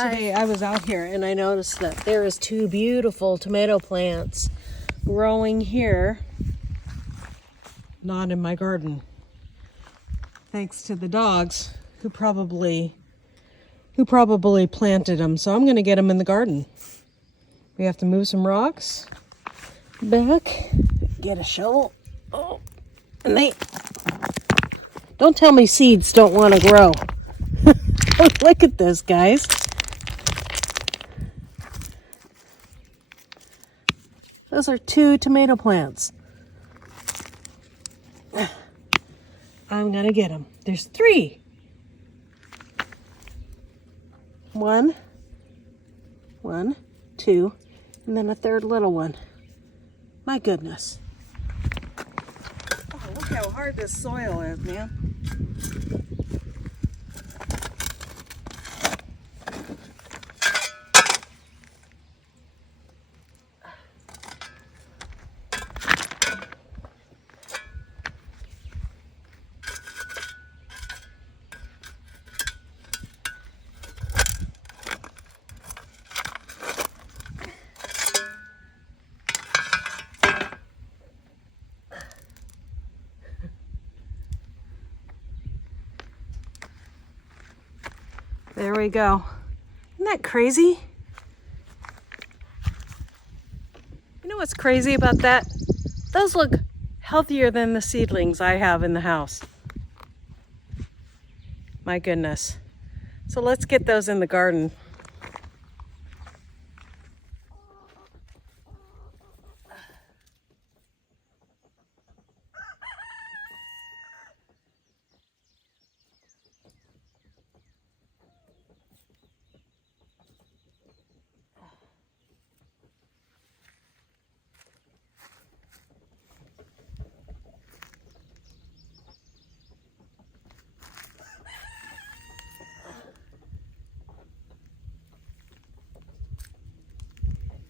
Today I was out here and I noticed that there is 2 beautiful tomato plants growing here, not in my garden, thanks to the dogs who probably planted them. So I'm going to get them in the garden. We have to move some rocks back, get a shovel. Oh, and they don't tell me seeds don't want to grow. Look at this, guys. Those are 2 tomato plants. I'm gonna get them. There's 3. 1, 2, and then a 3rd little one. My goodness. Oh, look how hard this soil is, man. There we go. Isn't that crazy? You know what's crazy about that? Those look healthier than the seedlings I have in the house. My goodness. So let's get those in the garden.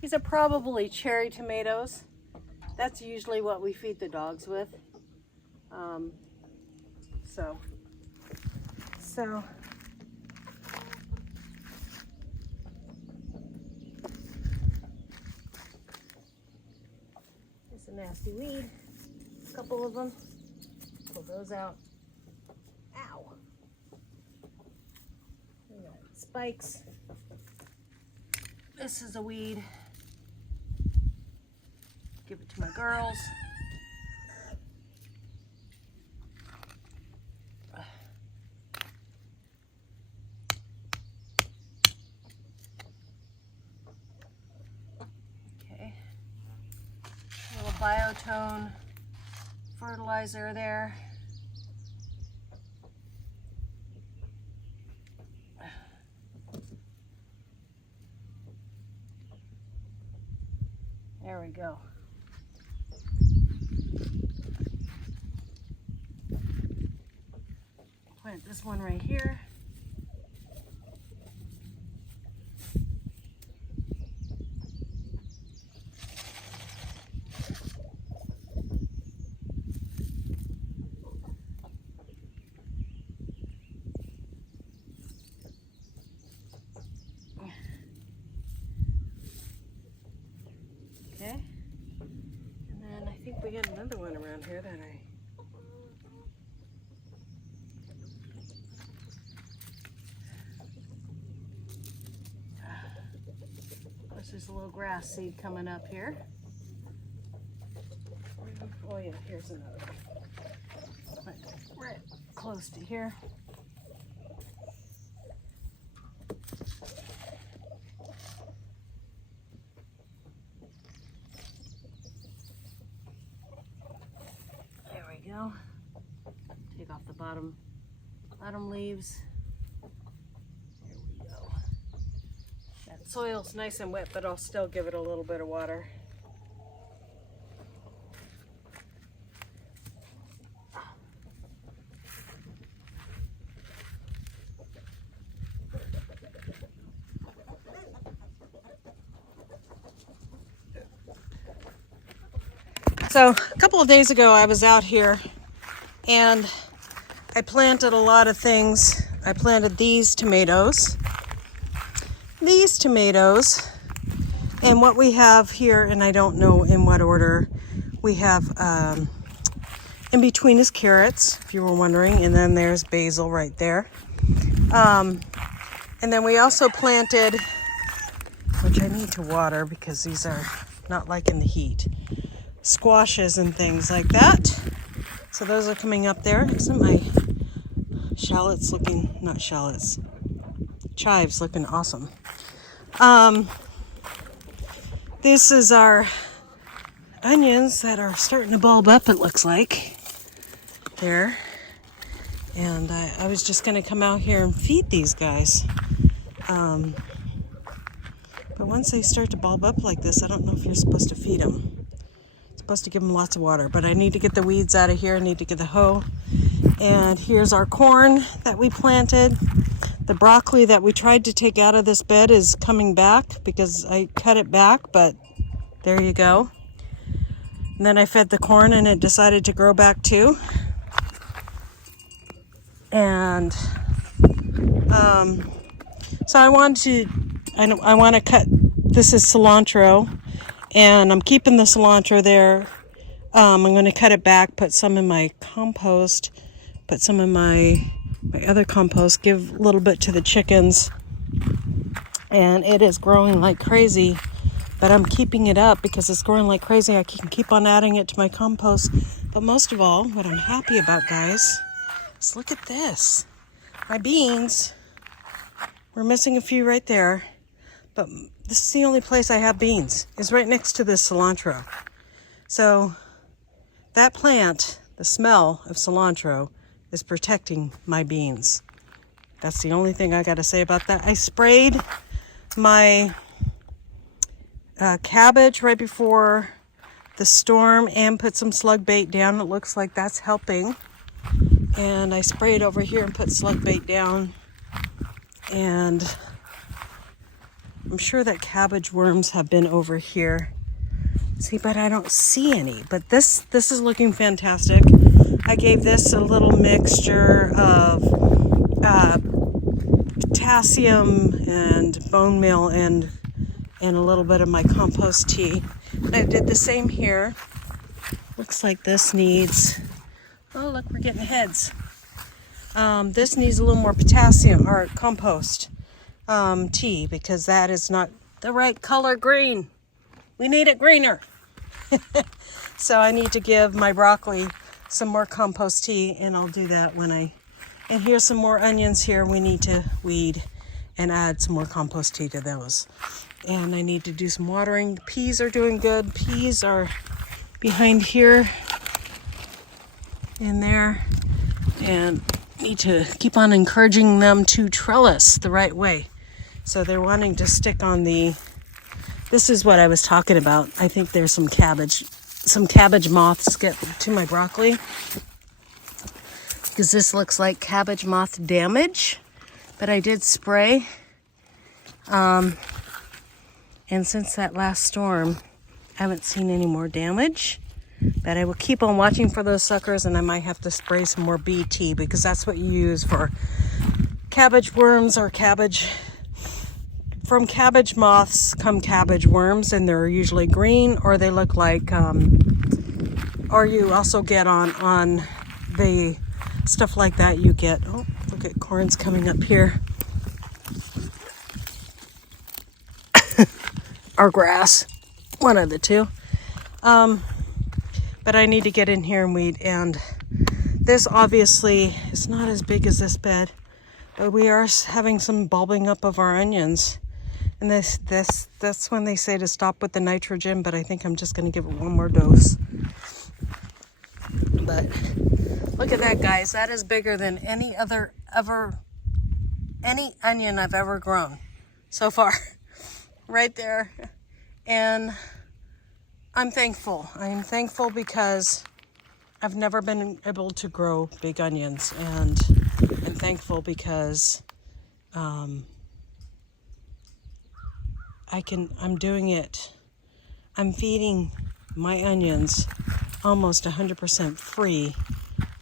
These are probably cherry tomatoes. That's usually what we feed the dogs with. So it's a nasty weed. A couple of them. Pull those out. Ow! We got spikes. This is a weed. Give it to my girls. Okay. A little biotone fertilizer there. There we go. Plant this one right here. Okay. And then I think we got another one around here that there's a little grass seed coming up here. Oh yeah, here's another one. Right close to here. There we go. Take off the bottom leaves. Soil's nice and wet, but I'll still give it a little bit of water. So a couple of days ago I was out here and I planted a lot of things. I planted these tomatoes. these tomatoes. And what we have here, and I don't know in what order, we have in between is carrots, if you were wondering, and then there's basil right there. And then we also planted, which I need to water because these are not liking the heat, squashes and things like that. So those are coming up there. Isn't my shallots looking, not shallots, chives looking awesome. This is our onions that are starting to bulb up, it looks like. There. And I was just going to come out here and feed these guys. But once they start to bulb up like this, I don't know if you're supposed to feed them. It's supposed to give them lots of water. But I need to get the weeds out of here. I need to get the hoe. And here's our corn that we planted. The broccoli that we tried to take out of this bed is coming back because I cut it back, but there you go. And then I fed the corn and it decided to grow back too. And so I want to cut, this is cilantro, and I'm keeping the cilantro there. I'm going to cut it back, put some in my compost, put some in my other compost, give a little bit to the chickens. And it is growing like crazy, but I'm keeping it up because it's growing like crazy. I can keep on adding it to my compost. But most of all, what I'm happy about, guys, is look at this. My beans, we're missing a few right there, but this is the only place I have beans, is right next to this cilantro. So that plant, the smell of cilantro, is protecting my beans. That's the only thing I got to say about that. I sprayed my cabbage right before the storm and put some slug bait down. It looks like that's helping. And I sprayed over here and put slug bait down. And I'm sure that cabbage worms have been over here. See, but I don't see any. But this is looking fantastic. I gave this a little mixture of potassium and bone meal and a little bit of my compost tea. And I did the same here. Looks like this needs, oh look, we're getting heads. This needs a little more potassium or compost tea because that is not the right color green. We need it greener. So I need to give my broccoli some more compost tea, and I'll do that when and here's some more onions here. We need to weed and add some more compost tea to those. And I need to do some watering. Peas are doing good. Peas are behind here and there, and need to keep on encouraging them to trellis the right way. So they're wanting to stick on this is what I was talking about. I think there's some cabbage moths get to my broccoli because this looks like cabbage moth damage, but I did spray. And since that last storm, I haven't seen any more damage, but I will keep on watching for those suckers, and I might have to spray some more BT because that's what you use for cabbage worms or cabbage. From cabbage moths come cabbage worms, and they're usually green, or they look like, or you also get on the stuff like that, you get, oh, look at corn's coming up here. Or grass, one of the two. But I need to get in here and weed, and this obviously is not as big as this bed, but we are having some bulbing up of our onions. And that's when they say to stop with the nitrogen, but I think I'm just going to give it one more dose. But look at that, guys. That is bigger than any onion I've ever grown so far. Right there. And I'm thankful. I'm thankful because I've never been able to grow big onions, and I'm thankful because I'm doing it. I'm feeding my onions almost 100% free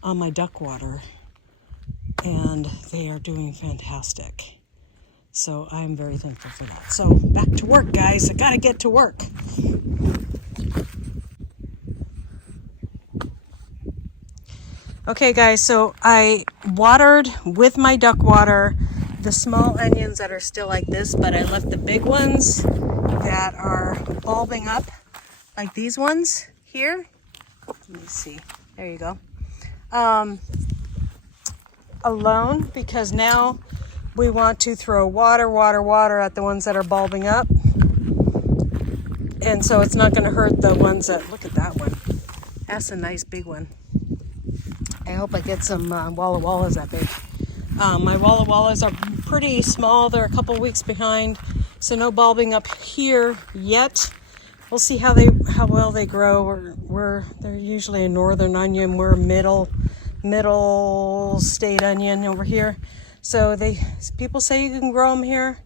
on my duck water, and they are doing fantastic. So I'm very thankful for that. So back to work, guys. I got to get to work. Okay, guys, so I watered with my duck water the small onions that are still like this, but I left the big ones that are bulbing up, like these ones here. Let me see. There you go. Alone, because now we want to throw water at the ones that are bulbing up. And so it's not going to hurt the ones that, look at that one. That's a nice big one. I hope I get some Walla Wallas that big. My Walla Wallas are pretty small. They're a couple weeks behind, so no bulbing up here yet. We'll see how well they grow. They're usually a northern onion. We're middle state onion over here. So people say you can grow them here.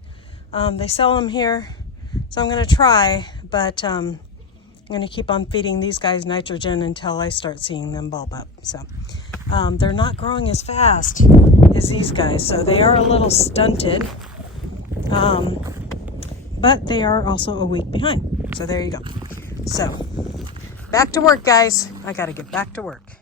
They sell them here. So I'm going to try, but I'm going to keep on feeding these guys nitrogen until I start seeing them bulb up. So they're not growing as fast as these guys, so they are a little stunted, but they are also a week behind. So there you go. So back to work, guys. I got to get back to work.